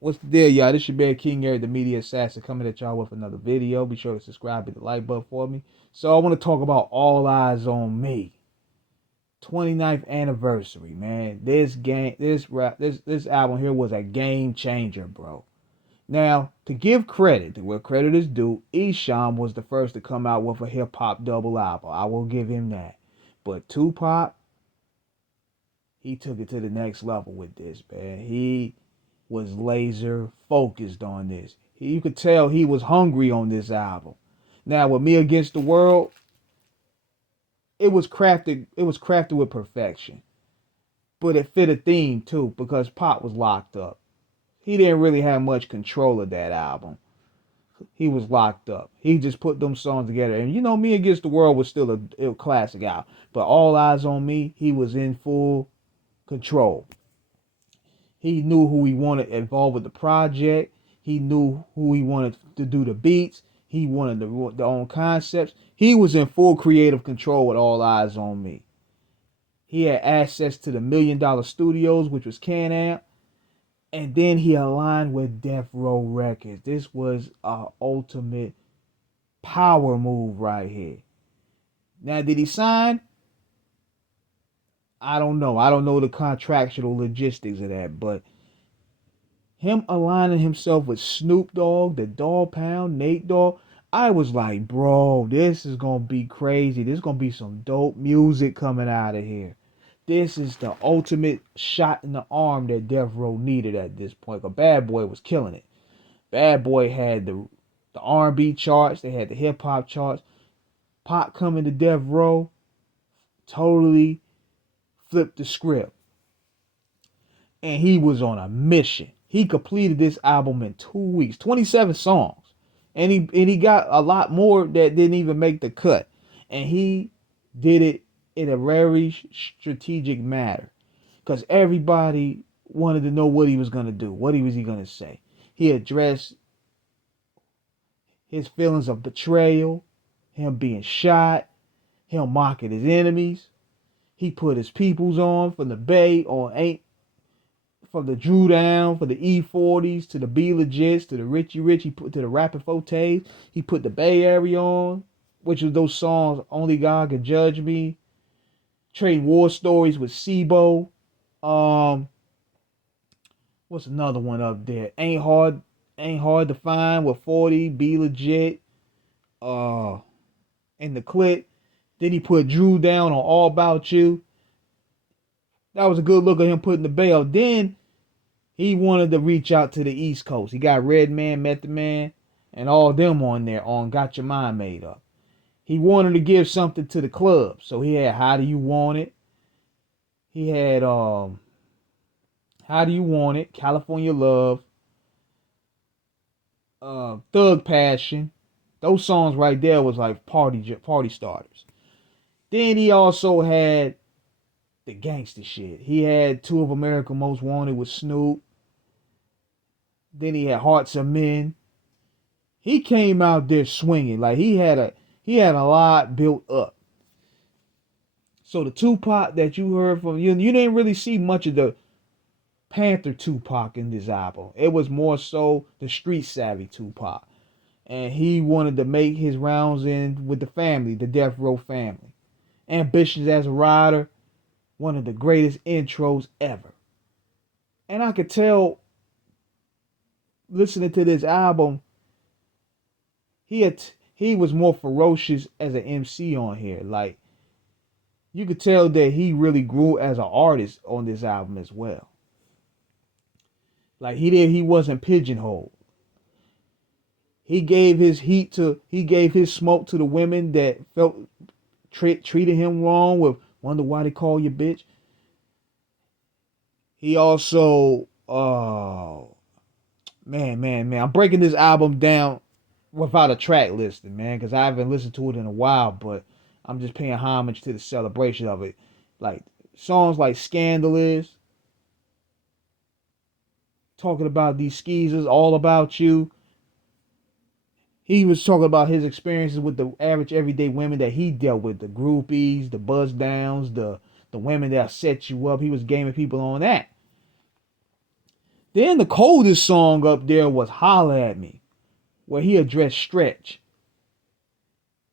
What's the deal, y'all? This your man King Eric, the Media Assassin, coming at y'all with another video. Be sure to subscribe, hit the like button for me. So I want to talk about All Eyes on Me. 29th anniversary, man. This album here was a game changer, bro. Now, to give credit to where credit is due, Esham was the first to come out with a hip hop double album. I will give him that. But Tupac, he took it to the next level with this, man. He was laser focused on this. You could tell he was hungry on this album. Now with Me Against the World, it was crafted. It was crafted with perfection, but it fit a theme too because Pop was locked up. He didn't really have much control of that album. He was locked up. He just put them songs together, and Me Against the World was still a classic album. But All Eyes on Me, he was in full control. He knew who he wanted involved with the project. He knew who he wanted to do the beats. He wanted the own concepts. He was in full creative control with All Eyes on Me. He had access to the $1 million studios, which was Can-Am. And then he aligned with Death Row Records. This was a ultimate power move right here. Now, did he sign? I don't know. I don't know the contractual logistics of that, but him aligning himself with Snoop Dogg, the Dogg Pound, Nate Dogg, I was like, bro, this is gonna be crazy. There's gonna be some dope music coming out of here. This is the ultimate shot in the arm that Death Row needed at this point. Cause Bad Boy was killing it. Bad Boy had the R&B charts. They had the hip hop charts. Pop coming to Death Row totally flipped the script, and he was on a mission. He completed this album in 2 weeks, 27 songs, and he got a lot more that didn't even make the cut, and he did it in a very strategic manner, because everybody wanted to know what he was gonna do, what he was gonna say. He addressed his feelings of betrayal, him being shot, him mocking his enemies. He put his peoples on from the Bay on ain't from the Drew Down, from the E40s to the B Legits to the Richie Rich, he put to the Rapid Fortes. He put the Bay Area on, which was those songs Only God Can Judge Me, Trading War Stories with Sibo. Um, what's another one up there? Ain't hard to find with 40, Be Legit, uh, and the Click. Then he put Drew Down on All About You. That was a good look at him putting the bail. Then he wanted to reach out to the East Coast. He got Redman, Method Man, and all them on there on Got Your Mind Made Up. He wanted to give something to the club. So he had How Do You Want It? He had How Do You Want It? California Love, Thug Passion. Those songs right there was like party starters. Then he also had the gangster shit. He had Two of America Most Wanted with Snoop. Then he had Hearts of Men. He came out there swinging like he had a lot built up. So the Tupac that you heard from you didn't really see much of the Panther Tupac in this album. It was more so the street savvy Tupac, and he wanted to make his rounds in with the family, the Death Row family. Ambitions as a rider, one of the greatest intros ever. And I could tell listening to this album, he was more ferocious as an MC on here. Like you could tell that he really grew as an artist on this album as well. Like he wasn't pigeonholed. He gave his smoke to the women that felt treated him wrong with wonder why they call you bitch. He also man, I'm breaking this album down without a track listing, man, because I haven't listened to it in a while, but I'm just paying homage to the celebration of it. Like songs like Scandalous, talking about these skeezers, All About You. He was talking about his experiences with the average everyday women that he dealt with, the groupies, the buzz downs, the women that set you up. He was gaming people on that. Then the coldest song up there was Holla at Me, where he addressed Stretch.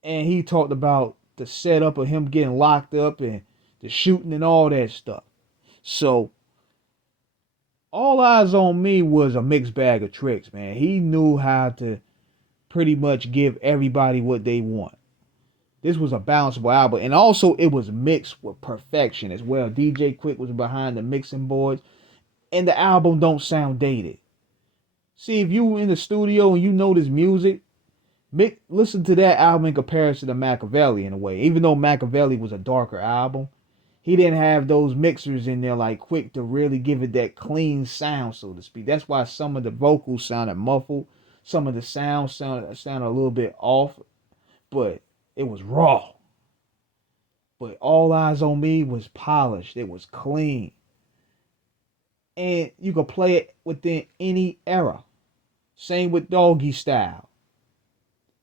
And he talked about the setup of him getting locked up and the shooting and all that stuff. So All Eyes on Me was a mixed bag of tricks, man. He knew how to pretty much give everybody what they want. This was a balanceable album, and also it was mixed with perfection as well. DJ Quick was behind the mixing boards, and the album don't sound dated. See, if you in the studio and you know this music, listen to that album in comparison to Machiavelli in a way. Even though Machiavelli was a darker album, he didn't have those mixers in there like Quick to really give it that clean sound, so to speak. That's why some of the vocals sounded muffled. Some of the sounds sounded a little bit off, but it was raw. But All Eyes on Me was polished. It was clean. And you could play it within any era. Same with Doggy Style.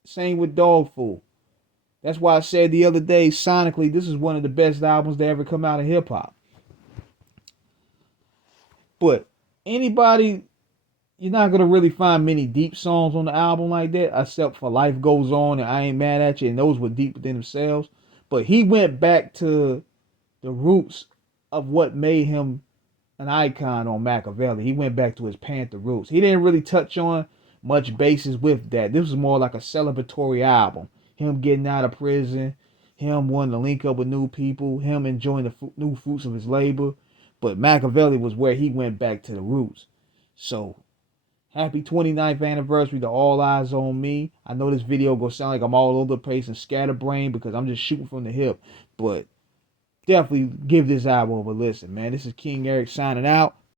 Same with Dog Food. That's why I said the other day, sonically, this is one of the best albums to ever come out of hip hop. But anybody, you're not going to really find many deep songs on the album like that, except for Life Goes On and I Ain't Mad at You, and those were deep within themselves. But he went back to the roots of what made him an icon on Machiavelli. He went back to his Panther roots. He didn't really touch on much bases with that. This was more like a celebratory album. Him getting out of prison, him wanting to link up with new people, him enjoying the new fruits of his labor. But Machiavelli was where he went back to the roots. So, happy 29th anniversary to All Eyes on Me. I know this video gonna sound like I'm all over the place and scatterbrained because I'm just shooting from the hip. But definitely give this album a listen, man. This is King Eric signing out.